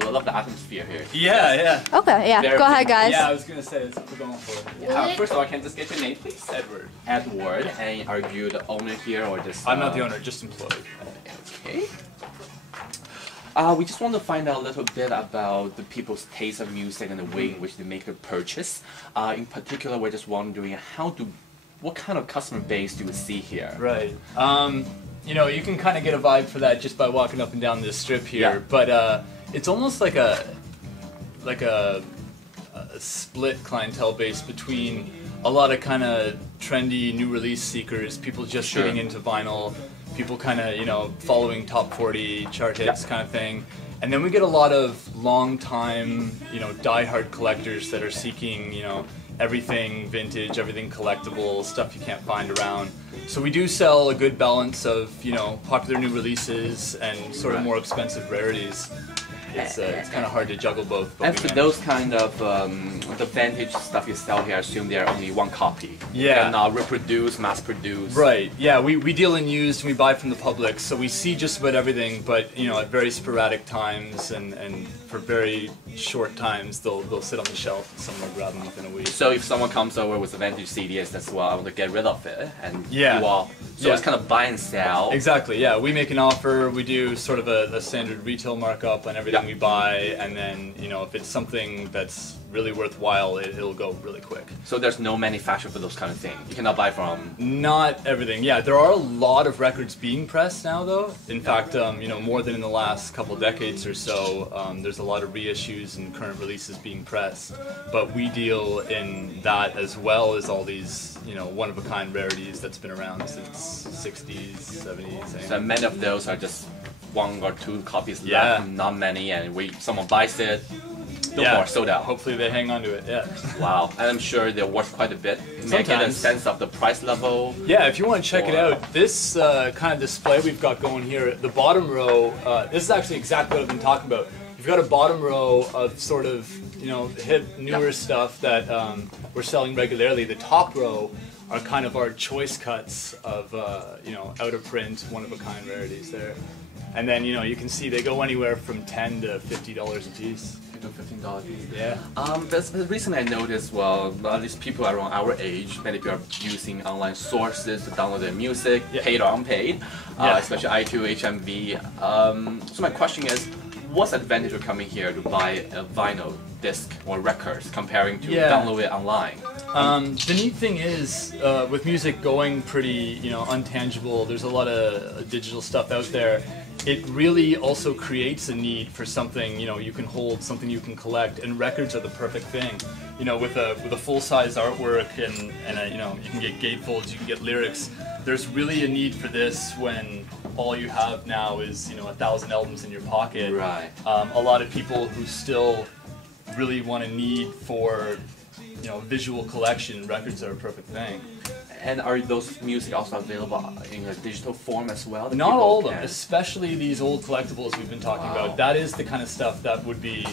I love the atmosphere here. Yeah, yeah. Okay, yeah. Very Go ahead, guys. Yeah, I was gonna say that's what we're going for. First of all, can I just get your name, please? Edward. Edward, and are you the owner here or just? I'm not the owner, just employed. Okay. We just want to find out a little bit about the people's taste of music and the way in which they make a purchase. In particular, we're just wondering what kind of customer base do we see here? Right. You know, you can kind of get a vibe for that just by walking up and down this strip here. Yeah. But it's almost like a split clientele base between a lot of kind of trendy new release seekers, people just getting into vinyl, people kind of, you know, following top 40 chart hits kind of thing. And then we get a lot of long time, you know, diehard collectors that are seeking, you know, everything vintage, everything collectible, stuff you can't find around. So we do sell a good balance of, you know, popular new releases and sort of more expensive rarities. It's kind of hard to juggle both. And for those kind of the vintage stuff you sell here, I assume they're only one copy. Yeah. They're not reproduced, mass produced. Right. Yeah. We deal in used and we buy from the public, so we see just about everything. But you know, at very sporadic times and for very short times, they'll sit on the shelf and someone will grab them within a week. So if someone comes over with a vintage CD and says, "Well, I want to get rid of it," and you all, so it's kind of buy and sell. Exactly. Yeah. We make an offer. We do sort of a standard retail markup on everything we buy, and then you know if it's something that's really worthwhile, it'll go really quick. So there's no manufacturer for those kind of things. You cannot buy from. Not everything. Yeah, there are a lot of records being pressed now, though. In fact, you know, more than in the last couple decades or so. There's a lot of reissues and current releases being pressed, but we deal in that as well as all these, you know, one-of-a-kind rarities that's been around since 60s, 70s. So many of those are just one or two copies left, not many, and someone buys it. No more, sold out. Hopefully they hang on to it, yeah. Wow, and I'm sure they're worth quite a bit. Can I get a sense of the price level? Yeah, if you want to check it out, this kind of display we've got going here, the bottom row, this is actually exactly what I've been talking about. You've got a bottom row of sort of, you know, hip, newer stuff that we're selling regularly. The top row are kind of our choice cuts of, you know, out of print, one-of-a-kind rarities there. And then, you know, you can see they go anywhere from $10 to $50 a piece. $15 piece. Yeah. The reason I noticed, well, at least people around our age, many people are using online sources to download their music, paid or unpaid, especially iTunes, HMV. So my question is, what's the advantage of coming here to buy a vinyl disc or records comparing to download it online? The neat thing is, with music going pretty, you know, untangible, there's a lot of digital stuff out there. It really also creates a need for something, you know, you can hold, something you can collect, and records are the perfect thing. You know, with a full-size artwork and you know, you can get gatefolds, you can get lyrics. There's really a need for this when all you have now is, you know, 1,000 albums in your pocket. Right. A lot of people who still really want a need for, you know, visual collection, records are a perfect thing. And are those music also available in a digital form as well? Not all of them, especially these old collectibles we've been talking about. That is the kind of stuff that would be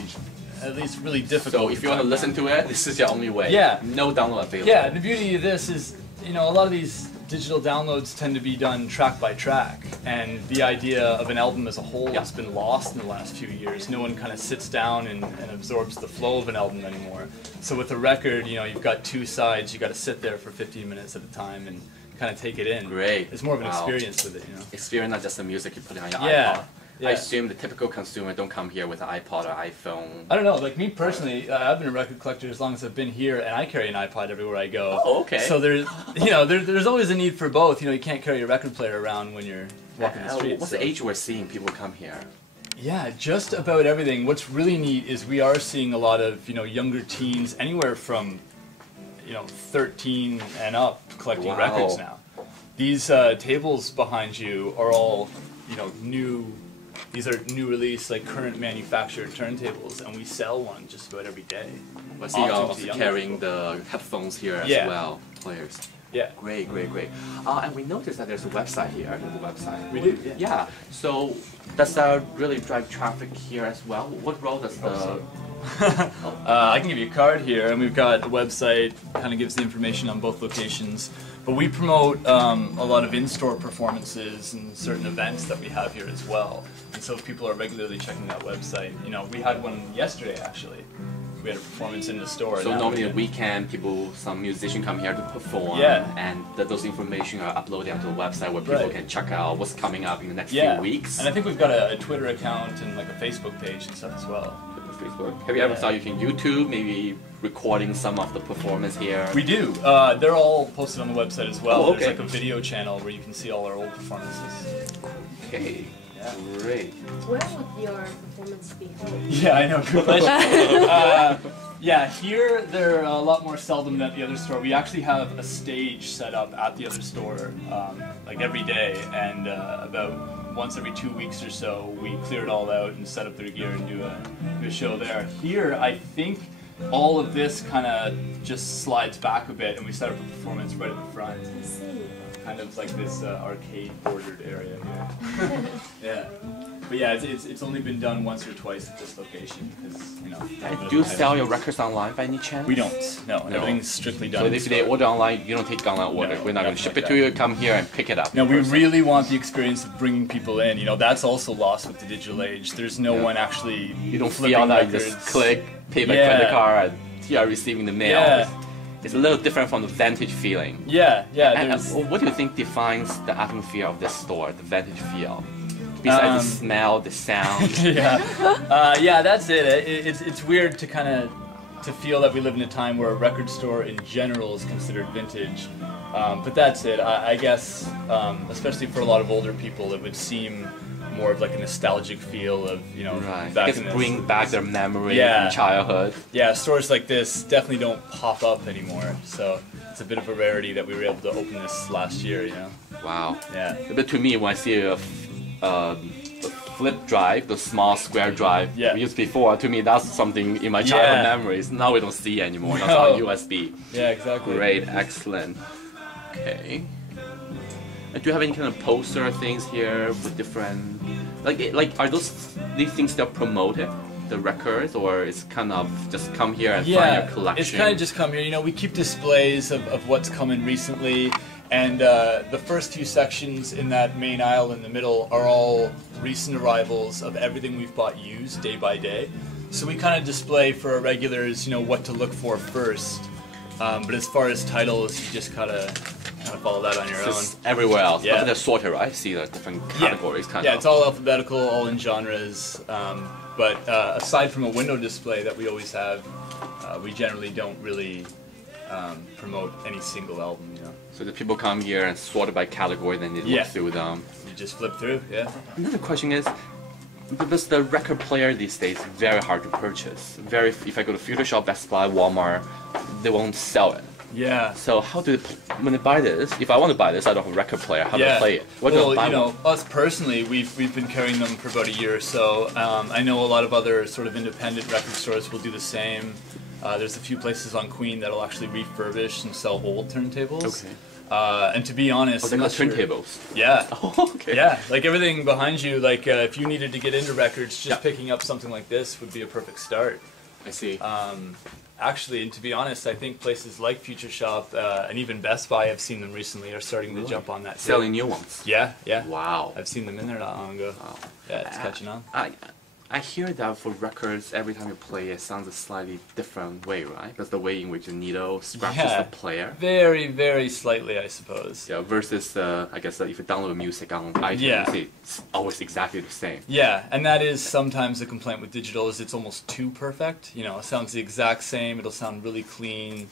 at least really difficult. So if you want to listen to it, this is your only way. Yeah. No download available. Yeah, the beauty of this is, you know, a lot of these digital downloads tend to be done track by track, and the idea of an album as a whole has been lost in the last few years. No one kind of sits down and absorbs the flow of an album anymore. So with a record, you know, you've got two sides, you got to sit there for 15 minutes at a time and kind of take it in. Great. It's more of an experience with it, you know. Experience, not just the music you put on your iPod. I assume the typical consumer don't come here with an iPod or iPhone. I don't know, like me personally, I've been a record collector as long as I've been here, and I carry an iPod everywhere I go. Oh, okay. So there's, you know, there's always a need for both. You know, you can't carry a record player around when you're walking the streets. What's the age we're seeing people come here? Yeah, just about everything. What's really neat is we are seeing a lot of, you know, younger teens, anywhere from, you know, 13 and up, collecting records now. These tables behind you are all, you know, new. These are new release, like current manufactured turntables, and we sell one just about every day. I see you're also carrying the headphones here as well, players. Yeah. Great, great, great. And we noticed that there's a website here. We do? Yeah. So does that really drive traffic here as well? What role does the... I can give you a card here, and we've got a website, kind of gives the information on both locations. But we promote a lot of in-store performances and certain events that we have here as well. And so if people are regularly checking that website, you know, we had one yesterday actually. We had a performance in the store. So normally on the weekend, some musicians come here to perform, and those information are uploaded onto the website where people can check out what's coming up in the next few weeks. And I think we've got a Twitter account and like a Facebook page and stuff as well. Facebook. Have you ever thought you can YouTube, maybe recording some of the performance here? We do. They're all posted on the website as well. Oh, okay. There's like a video channel where you can see all our old performances. Okay. Great. Where would your performance be held? Yeah, I know. Good question. Yeah, here they're a lot more seldom than at the other store. We actually have a stage set up at the other store, like every day, and about once every 2 weeks or so, we clear it all out and set up their gear and do a show there. Here, I think all of this kind of just slides back a bit, and we set up a performance right at the front. I see. Kind of like this arcade bordered area here. Yeah. But yeah, it's only been done once or twice at this location because, you know. Do you sell your records online by any chance? We don't. No, everything's strictly done. So if they order online, you don't take online order. We're not going to ship it to you. Come here and pick it up. No, we really want the experience of bringing people in. You know, that's also lost with the digital age. There's no one actually. You don't feel that. You just click, pay by credit card, and you are receiving the mail. Yeah. It's a little different from the vintage feeling. Yeah. And what do you think defines the atmosphere of this store, the vintage feel? Besides the smell, the sound. Yeah, that's it. It's weird to kind of feel that we live in a time where a record store in general is considered vintage. But that's it. I guess, especially for a lot of older people, it would seem more of like a nostalgic feel of, you know, back in bring back their memory from childhood. Yeah, stores like this definitely don't pop up anymore. So it's a bit of a rarity that we were able to open this last year, you know. Wow. Yeah. But to me, when I see a flip drive, the small square drive we used before, to me that's something in my childhood memories. Now we don't see anymore. That's on USB. Yeah, exactly. Great, excellent. Okay. And do you have any kind of poster things here with different, like are these things that are promoted, the records, or it's kind of just come here and find your collection? It's kind of just come here. You know, we keep displays of what's come in recently. And the first few sections in that main aisle in the middle are all recent arrivals of everything we've bought used day by day. So we kind of display for our regulars, you know, what to look for first. But as far as titles, you just kind of follow that on your own. Everywhere else, but they're sorted, right? I see the different categories kind of. Yeah, it's all alphabetical, all in genres. But aside from a window display that we always have, we generally don't really promote any single album, you know. So the people come here and sort it by category, then they look through them. You just flip through, Another question is, because the record player these days is very hard to purchase. If I go to Future Shop, Best Buy, Walmart, they won't sell it. Yeah. So how do they, when they buy this, if I want to buy this, I don't have a record player, how do I play it? Well, you know, us personally, we've been carrying them for about a year or so. I know a lot of other sort of independent record stores will do the same. There's a few places on Queen that'll actually refurbish and sell old turntables. Okay. And to be honest, they got turntables. Yeah. Oh, okay. Yeah, like everything behind you. Like if you needed to get into records, just picking up something like this would be a perfect start. I see. Actually, and to be honest, I think places like Future Shop and even Best Buy, I've seen them recently, are starting to jump on that. Selling new ones. Yeah. Wow. I've seen them in there not long ago. Wow. Yeah, it's catching on. I hear that for records, every time you play it sounds a slightly different way, right? That's the way in which the needle scratches the player. Very, very slightly, I suppose. Yeah, versus, I guess, if you download music on iTunes, it's always exactly the same. Yeah, and that is sometimes the complaint with digital is it's almost too perfect. You know, it sounds the exact same, it'll sound really clean,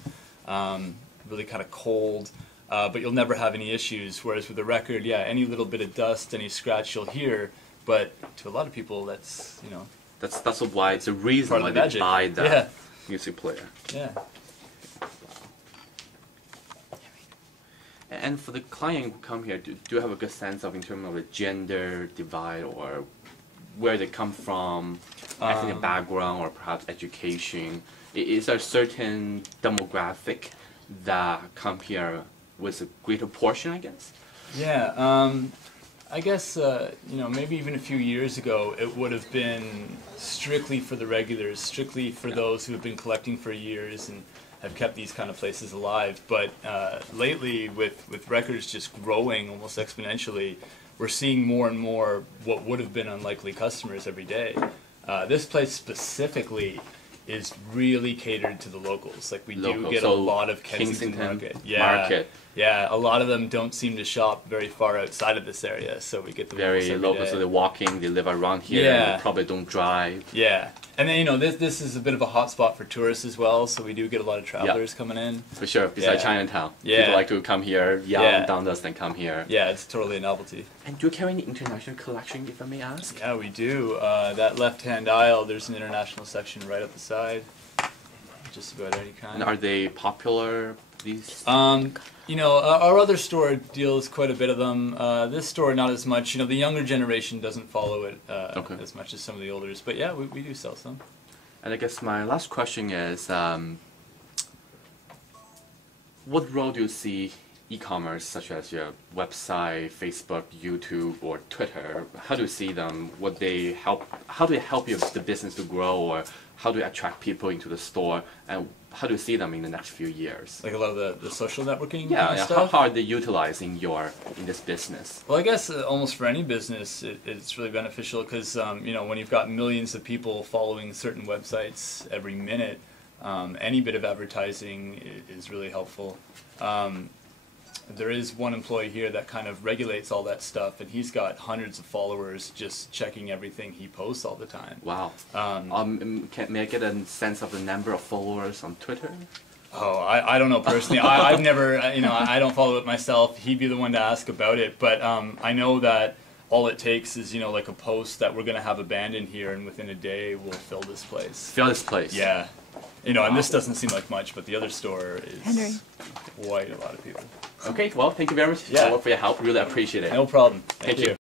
really kind of cold, but you'll never have any issues. Whereas with a record, any little bit of dust, any scratch you'll hear. But to a lot of people, that's, you know... That's why it's a reason why they buy that music player. Yeah. And for the client who come here, do you have a good sense of in terms of the gender divide or where they come from, ethnic background or perhaps education? Is there a certain demographic that come here with a greater portion, I guess? Yeah. I guess, you know, maybe even a few years ago, it would have been strictly for the regulars, strictly for those who have been collecting for years. And have kept these kind of places alive. But lately, with records just growing almost exponentially, we're seeing more and more what would have been unlikely customers every day. This place specifically is really catered to the locals. Like we do get a lot of Kensington Market. Yeah, a lot of them don't seem to shop very far outside of this area, so we get them very local. So they're walking, they live around here, and they probably don't drive. Yeah, and then this is a bit of a hot spot for tourists as well. So we do get a lot of travelers coming in. For sure, besides Chinatown, people like to come here. Downers then come here. Yeah, it's totally a novelty. And do you carry any international collection, if I may ask? Yeah, we do. That left-hand aisle, there's an international section right up the side. Just about any kind. And are they popular? These? Our other store deals quite a bit of them. This store, not as much. The younger generation doesn't follow it as much as some of the olders. But yeah, we do sell some. And I guess my last question is, what role do you see e-commerce, such as your website, Facebook, YouTube, or Twitter? How do you see them? How do they help the business to grow, or how do you attract people into the store? And how do you see them in the next few years? Like a lot of the social networking How stuff? are they utilizing in this business? Well, I guess almost for any business, it's really beneficial because, when you've got millions of people following certain websites every minute, any bit of advertising is really helpful. There is one employee here that kind of regulates all that stuff, and he's got hundreds of followers just checking everything he posts all the time. Wow. May I get a sense of the number of followers on Twitter? Oh, I don't know personally. I've never, I don't follow it myself. He'd be the one to ask about it, but I know that all it takes is, like a post that we're going to have a band in here, and within a day we'll fill this place. Fill this place? Yeah. And this doesn't seem like much, but the other store is quite a lot of people. Okay, well, thank you very much for your help. Really appreciate it. No problem. Thank you.